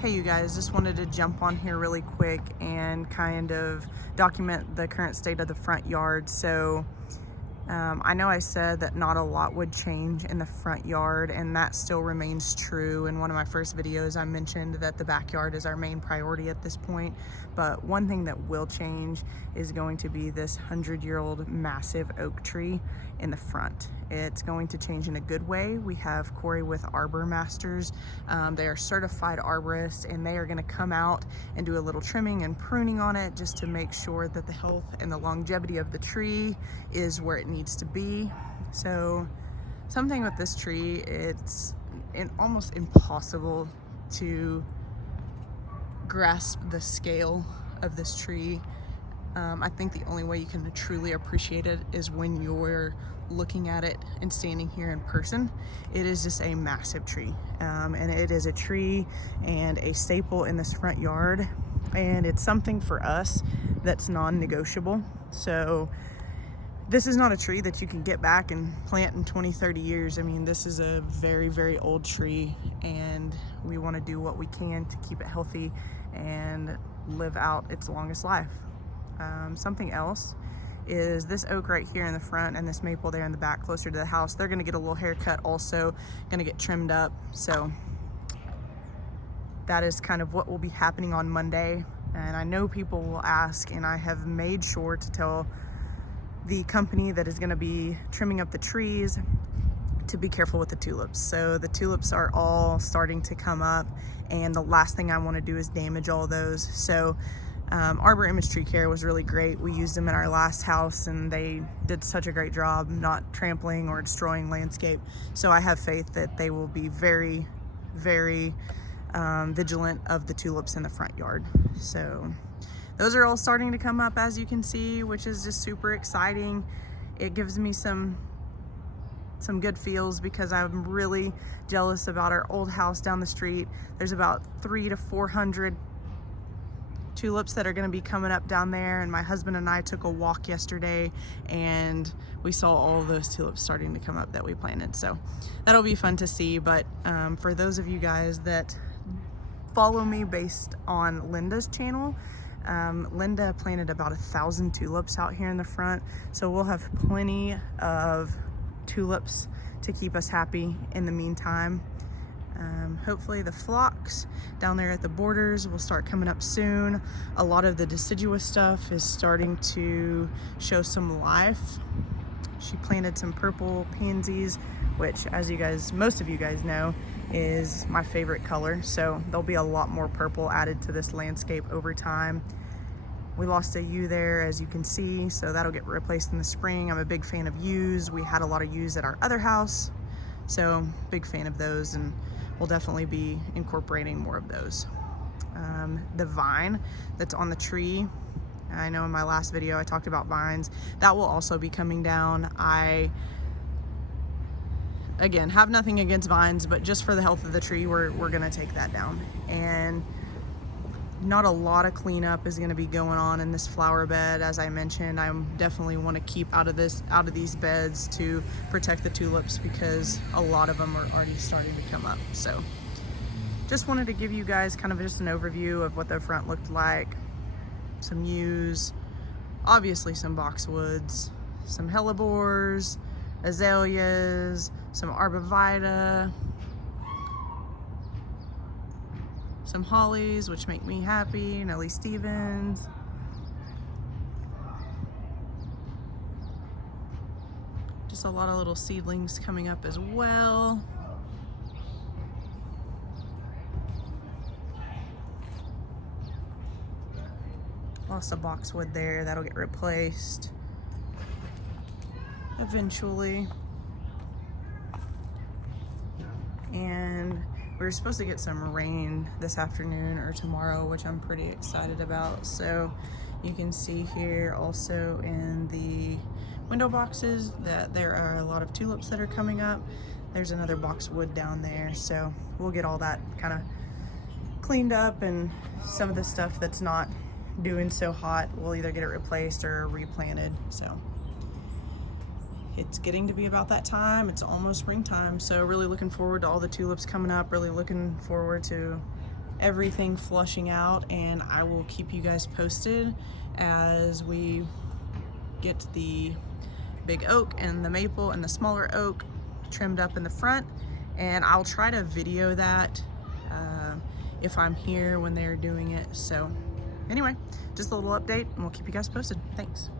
Hey you guys, just wanted to jump on here really quick and kind of document the current state of the front yard. I know I said that not a lot would change in the front yard, and that still remains true. In one of my first videos, I mentioned that the backyard is our main priority at this point. But one thing that will change is going to be this 100-year-old massive oak tree in the front. It's going to change in a good way. We have Corey with Arbor Masters. They are certified arborists, and they are going to come out and do a little trimming and pruning on it just to make sure that the health and the longevity of the tree is where it needs to be. So something with this tree, it's almost impossible to grasp the scale of this tree. I think the only way you can truly appreciate it is when you're looking at it and standing here in person. It is just a massive tree, and it is a tree and a staple in this front yard, and it's something for us that's non-negotiable. So this is not a tree that you can get back and plant in 20-30 years. I mean, this is a very, very old tree, and we want to do what we can to keep it healthy and live out its longest life. Something else is this oak right here in the front and this maple there in the back closer to the house. They're going to get a little haircut, also going to get trimmed up. So that is kind of what will be happening on Monday. And I know people will ask, and I have made sure to tell the company that is going to be trimming up the trees to be careful with the tulips. So the tulips are all starting to come up, and the last thing I want to do is damage all those. So Arbor Image Tree Care was really great. We used them in our last house, and they did such a great job not trampling or destroying landscape. So I have faith that they will be very, very vigilant of the tulips in the front yard. So those are all starting to come up, as you can see, which is just super exciting. It gives me some good feels because I'm really jealous about our old house down the street. There's about 300 to 400 tulips that are going to be coming up down there, and my husband and I took a walk yesterday and we saw all of those tulips starting to come up that we planted. So that'll be fun to see. But for those of you guys that follow me based on Linda's channel, Linda planted about 1,000 tulips out here in the front, so we'll have plenty of tulips to keep us happy in the meantime. Hopefully the phlox down there at the borders will start coming up soon. A lot of the deciduous stuff is starting to show some life. She planted some purple pansies, which, as you guys, most of you guys know, is my favorite color. So there'll be a lot more purple added to this landscape over time. We lost a yew there, as you can see, so that'll get replaced in the spring. I'm a big fan of yews. We had a lot of yews at our other house, so big fan of those, and we'll definitely be incorporating more of those. The vine that's on the tree, I know in my last video I talked about vines, that will also be coming down. I, again, have nothing against vines, but just for the health of the tree, we're gonna take that down. And not a lot of cleanup is going to be going on in this flower bed. As I mentioned, I definitely want to keep out of these beds to protect the tulips, because a lot of them are already starting to come up. So just wanted to give you guys kind of just an overview of what the front looked like. Some yews, obviously some boxwoods, some hellebores, azaleas, some arborvitae, some hollies, which make me happy, Nellie Stevens. Just a lot of little seedlings coming up as well. Lost a boxwood there, that'll get replaced eventually. And we're supposed to get some rain this afternoon or tomorrow, which I'm pretty excited about. So you can see here also in the window boxes that there are a lot of tulips that are coming up. There's another boxwood down there. So we'll get all that kind of cleaned up, and some of the stuff that's not doing so hot, we'll either get it replaced or replanted. So it's getting to be about that time. It's almost springtime, so really looking forward to all the tulips coming up, really looking forward to everything flushing out, and I will keep you guys posted as we get the big oak and the maple and the smaller oak trimmed up in the front, and I'll try to video that if I'm here when they're doing it. So anyway, just a little update, and we'll keep you guys posted. Thanks.